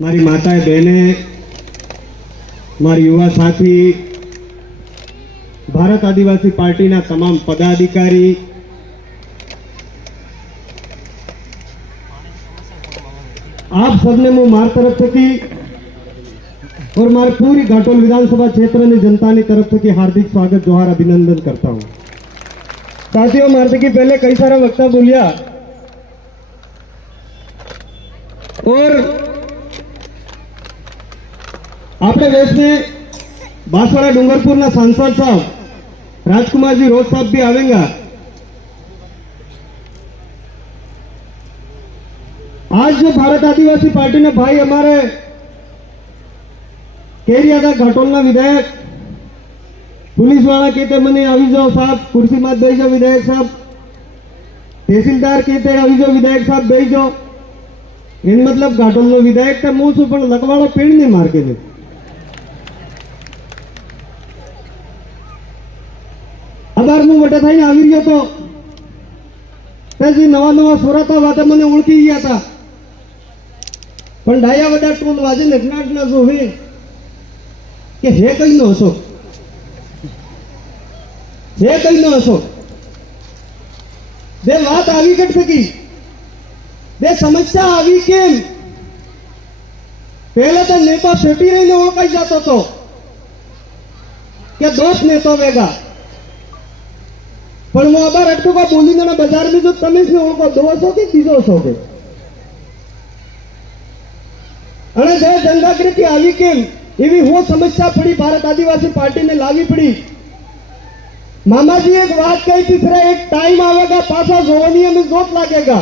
મારી માતાએ બહેને, મારી યુવા સાથી, ભારત આદિવાસી પાर्टीના તમામ પદાધિકારી, आप सबने मैं मार तरफ थकी और मारे पूरी घाटोल विधानसभा क्षेत्र में जनता की तरफ थकी हार्दिक स्वागत जोहार अभिनंदन करता हूं। साथियों, मारते की पहले कई सारा वक्ता बोलिया और अपने देश में बांसवाड़ा डूंगरपुर ना सांसद साहब राजकुमार जी रोज साहब भी आवेंगे। आज जो भारत आदिवासी पार्टी ने भाई हमारे केरिया घाटोलना विधायक पुलिस वाला कहते मने आवी जाओ साहब, कुर्सी मत बैठ जाओ विधायक साहब, तहसीलदार कहते आवी जाओ विधायक साहब बैठ जाओ। इन मतलब घाटोलनो विधायक का मुंह से पण लकवाड़ो पेड़ नहीं मार के दे। अबार मु मोटा थाई आवी रह्यो तो त्याजी नवा नवा सोराता वाते मने ओळखी गया था, पण डाया वडा टोल वाजे नटनाट ना जोवे के हे कई नो हसो, हे कई नो हसो दे बात आवी कट सकी, दे समस्या आवी केम। पहले तो नेता फेटी रही ने ओळखाई जातो तो के दोस्त नेतो वेगा, पण वो अबार अटको का बोली ना बाजार में जो तमीज ने ओळखो दोसो के तीजो सो के अने जे जनजागृति आवी केम एवी हो समस्या पड़ी भारत आदिवासी पार्टी ने लावी पड़ी। मामा जी एक बात कही थी, फिर एक टाइम आवेगा पासा जोवनिया में जोत लागेगा।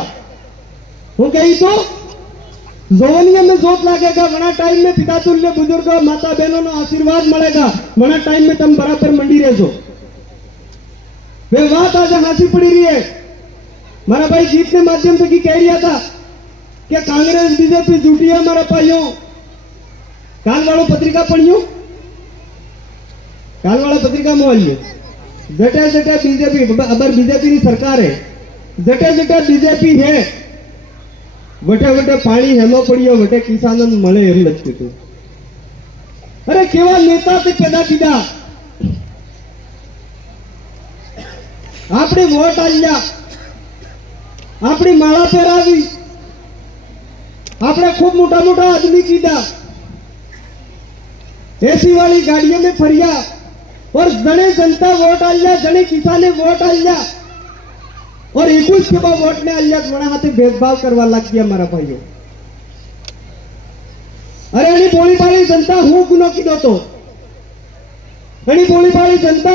वो कही तो जोवनिया में जोत लागेगा, वना टाइम में पिता तुल्य बुजुर्ग माता बहनों नो आशीर्वाद मिलेगा, वना टाइम में तुम बराबर मंडी रहो। वे बात आज हासी पड़ी रही है। मारा भाई गीत के माध्यम से की कह रहा था कि कांग्रेस बीजेपी जुटी है। मारा भाइयों काल वालों पत्रिका पढ़ियो, काल वाला पत्रिका मोलियो, जटे जटे बीजेपी अबर बीजेपी की सरकार है, जटे जटे बीजेपी है वटे वटे पानी हेलो पड़ियो, वटे किसानों मळे एम लगती थी। अरे केवा नेता ते पैदा कीधा, अपनी वोट आल्या, अपनी माला पहरावी, अपने खूब मोटा मोटा आदमी कीधा, एसी वाली गाड़ियों में फरिया और जने जनता वोट आल्या, जने किसाने वोट आल्या और 21 के बाद वोट ने आल्या बड़ा हाथे भेदभाव करवा लग गया मारा भाइयों। अरे अणी बोली बाली जनता हूँ गुनो कीधो तो अणी बोली बाली जनता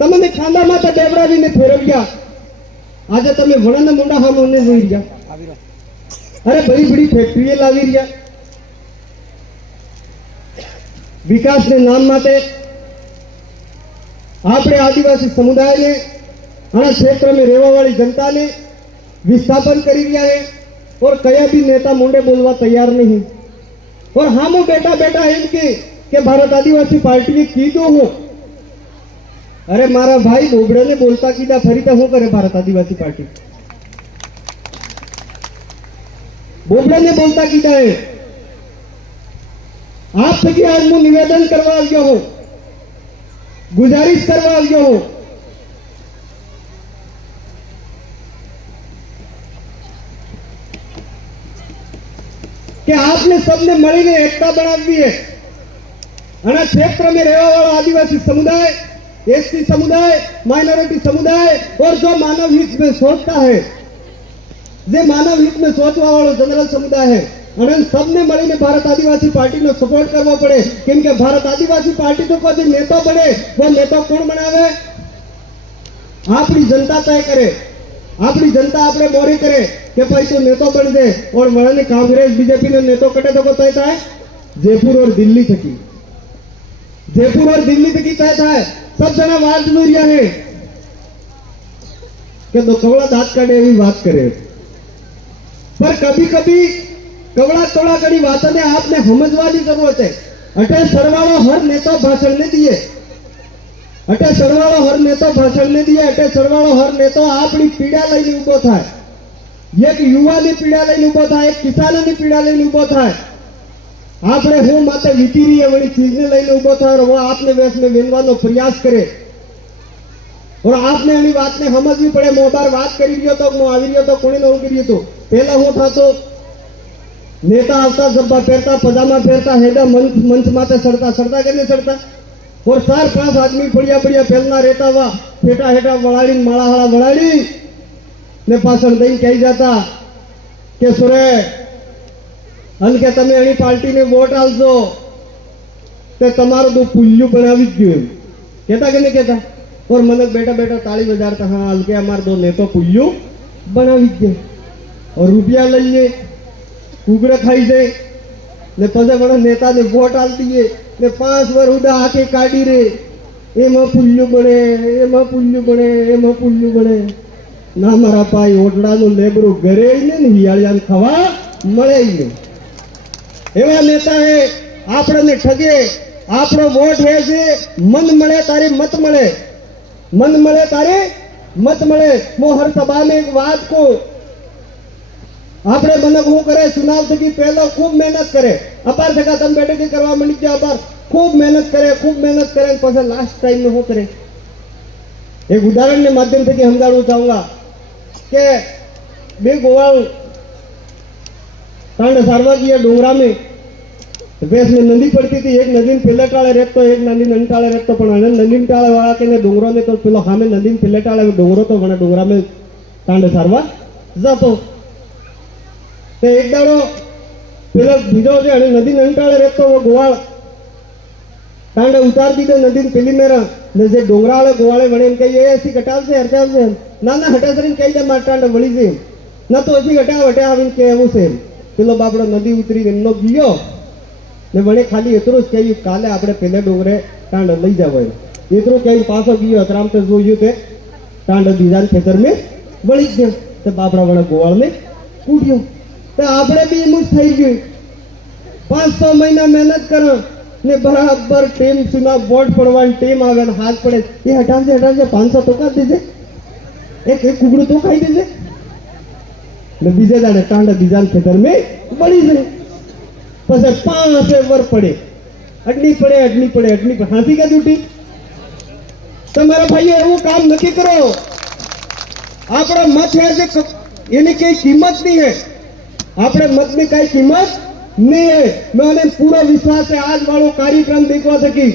तमने खांदा माता डेवड़ावीने फेरव्या, आज तमे वणना मुंडा हामोने जोई रह्या। अरे बड़ी बड़ी फैक्ट्री लावी रह्या, विकास ने नाम माटे आपणे आदिवासी समुदाय ने आना क्षेत्र में रहवा वाली जनता ने विस्थापन करी रह्या है और कया भी नेता मुंडे बोलवा तैयार नहीं। और हामो बेटा बेटा एम के भारत आदिवासी पार्टी ने कीधो हो। अरे मारा भाई बोबड़े ने बोलता कीधा फरी तो हूं करे भारत आदिवासी पार्टी, बोबड़े ने बोलता कीधा है। आप सभी आज मैं निवेदन करवा आव्यो हो, गुजारिश करवा आव्यो हो कि आपने सबने मळीने एकता बनावी है। अना क्षेत्र में रहने वाला आदिवासी समुदाय, एसटी समुदाय, माइनॉरिटी समुदाय और जो मानव हित में सोचता है, जो मानव हित में सोचवा वाला जनरल समुदाय है, अने सबने मळीने भारत आदिवासी पार्टी ने सपोर्ट करवा पड़े। केम के भारत आदिवासी पार्टी तो कोई नेता बने, वो नेता कौन बनावे? आपनी जनता तय करे, आपनी जनता आपने मोरी करे कि भाई तो नेता बन जाए। और वळने कांग्रेस बीजेपी ने नेता कटे तो तय थाय जयपुर और दिल्ली थकी, जयपुर और दिल्ली थकी तय थाय। सब जना वाद जोई रह्या है कि तो कवड़ा दांत काढे एवी बात करे, पर कभी कभी कवड़ा कवड़ा कड़ी बातों ने आपने समझवानी जरूरत है। अटे सरवाड़ो हर नेता भाषण ने दिए, अटे सरवाड़ो हर नेता भाषण ने दिए, अटे सरवाड़ो हर नेता अपनी पीड़ा लईने उभो थाय। एक युवा की पीड़ा लईने उभो थाय, एक किसान की पीड़ा लईने उभो थाय। આપણે હું માતે વિચીરીએ વળી ચીજને લઈને ઊભો થયો वो आपने वेश में વેનવાનો પ્રયાસ કરે और आपने એની વાતને સમજવી પડે મોબાર વાત કરી રહ્યો તો હું આવી રહ્યો તો કોણે નવું કર્યું હતું પહેલા હું થતો नेता આવતા જબ્બા પહેરતા પજામા પહેરતા હેડા મંચ માતે સડતા કરીને સડતા और 4-5 आदमी बढ़िया फैलना रहता हुआ फेटा हेटा वड़ाड़ी माळाहाड़ा वड़ाड़ी ने पाछळ दई कही जाता के सुरे अन के तमे एनी पार्टी ने वोट आलजो ते तमारो दो पुल्लू बनावी ज गयो कहता के नहीं कहता और मनक बैठा बैठा ताली बजारता हाँ हल्के हमारे दो नेतो पुल्लू बनावी ज गए और रुपया लईए कुगड़े खाई जाए ने पछे बड़ा नेता ने वोट आल दिए ने 5 वर उड़ा आके काढ़ी रे एमा पुल्लू बने एमा पुल्लू बने एमा पुल्लू बने ना मारा पाई ओटड़ानु लेबरू घरे ने हियाळियान खावा मळे ही एवा नेता है आपणे ने ठगे आपणो वोट है जे मन मळे तारी मत मळे मन मळे तारे मत मळे मो हर सभा में एक बात को આપણે મને શું કરે ચુનાવ થકી પહેલો ખૂબ મહેનત કરે અપાર થકા તમે બેઠક કરવા મળી ગયા અપાર ખૂબ મહેનત કરે પછી લાસ્ટ टाइम में શું કરે एक उदाहरण के माध्यम से समझाना चाहूंगा कि बे गोवाल तांड सारवा की डोंगरा में वेश में नदी पड़ती थी एक नदी में पेले टाळे रहतो एक नदी नन टाळे रहतो पण नदी में टाळे वाला के डोंगरो में तो पेलो हामे नदी में पेले टाळे डोंगरो तो वना डोंगरा में तांड सारवा जातो ते एक दाड़ो पेला बीजो जे अने नदी नंटाळे रहतो वो गोवाळ तांडे उतार दीधो नदी पेली मेरा ने जे डोंगराळे गोवाळे वणे एम कही ऐसी घटाव से हटाव से ना ना हटा सरीन कही दे मार टांडे वળી जे ना तो ऐसी घटाव हटा आवीन के एवुं छे पेलो बापड़ो नदी उतरी एमनो गयो ने वणे खाली एतरो ज कही काले आपणे पेले डोंगरे टांडे लई जावे एतरो कही पाछो गयो अतराम ते जोयो ते टांडे बीजान खेतर में वળી गयो ते बापड़ा वणे गोवाळ ने कूट्यो तो आपने भी एम थी गई 500 महीना मेहनत करो ने बराबर टेम सुना वोट पड़वा टेम आवे हाथ पड़े ये हटा से 500 तो कर दीजिए एक कुकड़ू तो खाई दीजिए ने बीजे दाड़े टांडा बीजान खेतर में बड़ी जाए पछे 5 वर पड़े अडनी पड़े हाथी का ड्यूटी તમારા ભાઈઓ એવું કામ નક્કી કરો આપણો મત है જે એની કઈ કિંમત नहीं है આપણે મત में कई कीमत नहीं है मैंने पूरा विश्वास है आज वालों कार्यक्रम देखवा सकी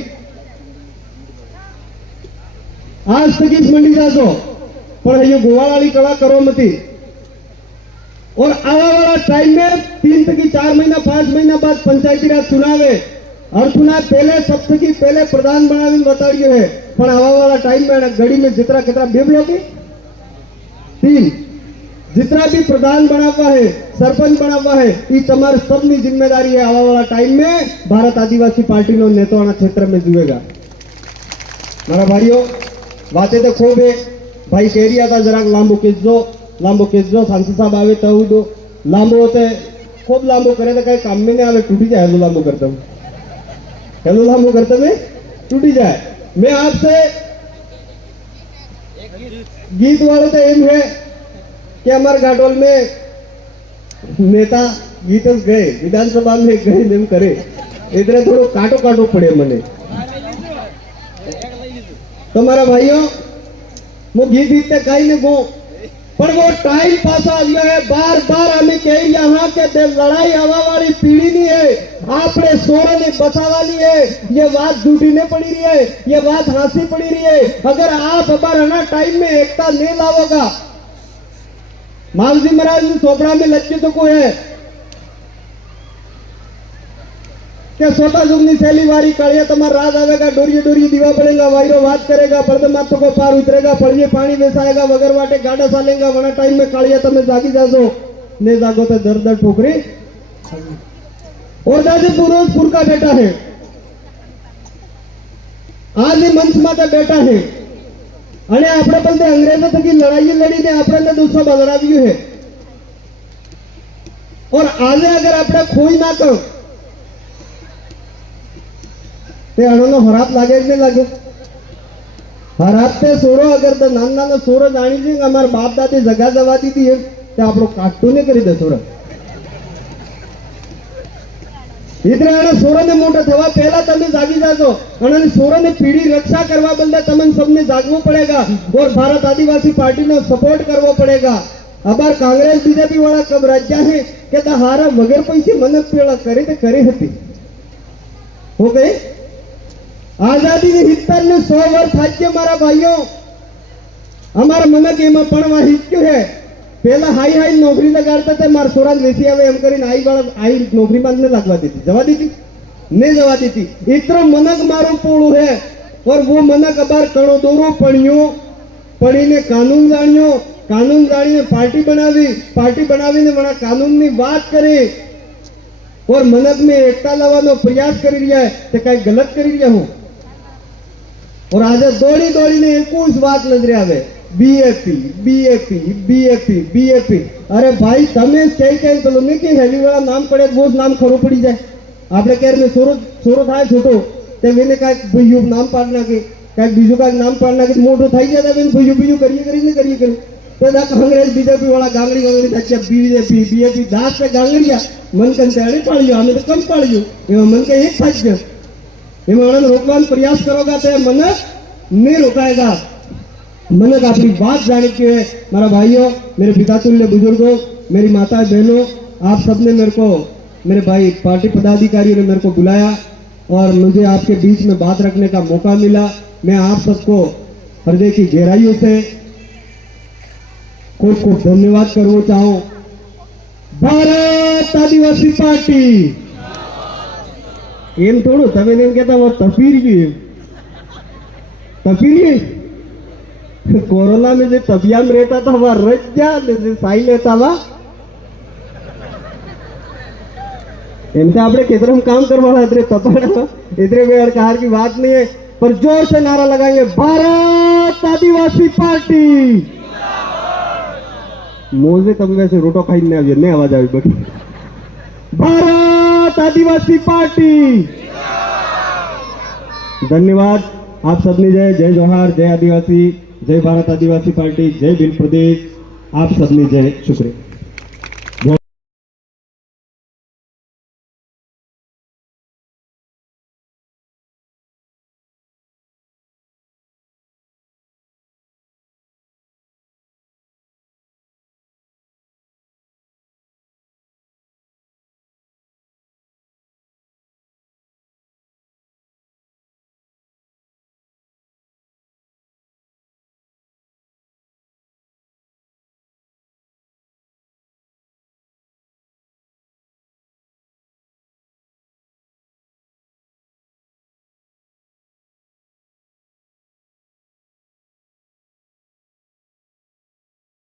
आज तक इस मंडी जासो पर ये गोवा वाली कला करो मती और आवा वाला टाइम में 3 तक 4 महीना 5 महीना बाद पंचायती राज चुनाव है और चुनाव पहले सब तक पहले प्रधान बनावी बताड़ियो है पर आवा वाला टाइम में घड़ी में जितना कितना बेबलो की 3 जितना भी प्रधान बना हुआ है सरपंच बना हुआ है ये तुम्हारी सबनी जिम्मेदारी है आवा वाला टाइम में भारत आदिवासी पार्टी नो नेताओं क्षेत्र में जुएगा मारा भाइयों बातें तो खूब है भाई कह रहा था जरा लांबो केजो सांसद साहब आवे तो दो लांबो होते खूब लांबो करे तो कहीं काम में नहीं आवे टूटी जाए हेलो लांबो करते में टूटी जाए मैं आपसे गीत वाले तो एम है कि हमारे घाटोल में नेता गीत गए विधानसभा में गए नेम करे इधर थोड़ो काटो पड़े मने तो मारा भाइयों वो गीत गीत कहीं नहीं गो पर वो टाइम पास आ गया है बार हमें कही यहाँ के लड़ाई हवा वाली पीढ़ी नहीं है आपने सोरे ने बचावानी है ये बात झूठी नहीं पड़ी रही है ये बात हंसी पड़ी रही है अगर आप हमारा टाइम में एकता नहीं लाओगा मावजी महाराज ने सोपड़ा में लक्ष्य तो को है क्या सोटा जुगनी शैली वारी कालिया तुम्हारा राज आवेगा डोरिये दीवा पड़ेगा वायरो बात करेगा पर्दे माथों को पार उतरेगा पड़िए पानी बेसाएगा वगर वाटे गाड़ा सालेगा वना टाइम में कालिया तमे जागी जासो ने जागो तो दर दर ठोकरी और दादी पुरोजपुर का बेटा है आज ही मंच माता बेटा है અને આપણે પણ તે અંગ્રેજો થકી લડાઈ લડીને આપણને દુસો બદલાવ્યું है और આજે अगर આપણે खोई ना कर તે અણનો હરાપ લાગે કે નહીં લાગે હરાપ તે સોરો અગર તો નાના સોરો જાણી છે કે અમાર બાપ દાદી જગા જવા દીધી તે આપણો કાટું ને કરી દે સોરો એટલે આને સોરને મોટો થવા પહેલા તમે જાગી જાજો અને સોરને પીढ़ी रक्षा करवा बदले तमन सबने जागવું पड़ेगा और भारत आदिवासी पार्टी નો सपोर्ट करવો पड़ेगा। अबार कांग्रेस बीजेपी वाला कब राज्य है कहता हारा वगर पैसे मनक पेड़ा करे तो करे हती हो गए आजादी के हिततर ने 100 वर्ष थाक्यो मारा भाइयों हमारा मनक एमा पणवा हिच्यो है पहला हाई हाई नौकरी लगाड़ता थे मार सोराज वेसी आवे एम करीने आई वाला आई नौकरी में ने लगवा देती जवा देती ने जवा देती इतरो मनक मारो पोळो है और वो मनक अबार कणो दोरो पणियो पढ़ीने कानून जाणियो पार्टी बनावीने वणा कानूननी बात करे और मनक में एकता लावવાનો प्रयास करी रह्या है ते काई गलत करी रह्या हो और आज दौड़ी एक बात नजरे आवे बीएपी अरे भाई तमे कई तो नहीं कि हेली वाला नाम पड़े वो नाम खरो पड़ी जाए आपने कह रहे छोरो थाय छोटो ते वेने काई भईयो नाम पाड़ नाखे काई बीजो का नाम पाड़ नाखे मोटो थाई जाता वेने भईयो करिए तो दा कांग्रेस बीजेपी वाला गांगड़ी अच्छा बीएपी दास पे गांगड़िया मन कंते अड़ी पाड़ियो हमें तो कम पाड़ियो एमा मन के एक थाज एमा अणन रोकवानो प्रयास करोगा तो मनक नहीं रोकाएगा। मनक अपनी बात जाने की है। मेरा भाइयों मेरे पिता तुल्य बुजुर्गों मेरी माता बहनों आप सबने मेरे भाई पार्टी पदाधिकारियों ने मेरे को बुलाया और मुझे आपके बीच में बात रखने का मौका मिला। मैं आप सबको हृदय की गहराइयों से खूब खूब धन्यवाद करना चाहूं। भारत आदिवासी पार्टी एम थोड़ू तब नहीं कहता वो तफीर कोरोना में जो तबिया में रहता था वह रज्जा साई लेता हुआ इनसे आपने कितने काम करवाना इतने तपड़ा इतने बेहकार की बात नहीं है पर जोर से नारा लगाएंगे भारत आदिवासी पार्टी मोजे तब वैसे रोटो खाई नहीं आवाज आई बड़ी भारत आदिवासी पार्टी। धन्यवाद आप सबने जय जोहार जय आदिवासी जय भारत आदिवासी पार्टी जय भील प्रदेश आप सबने जय शुक्रिया।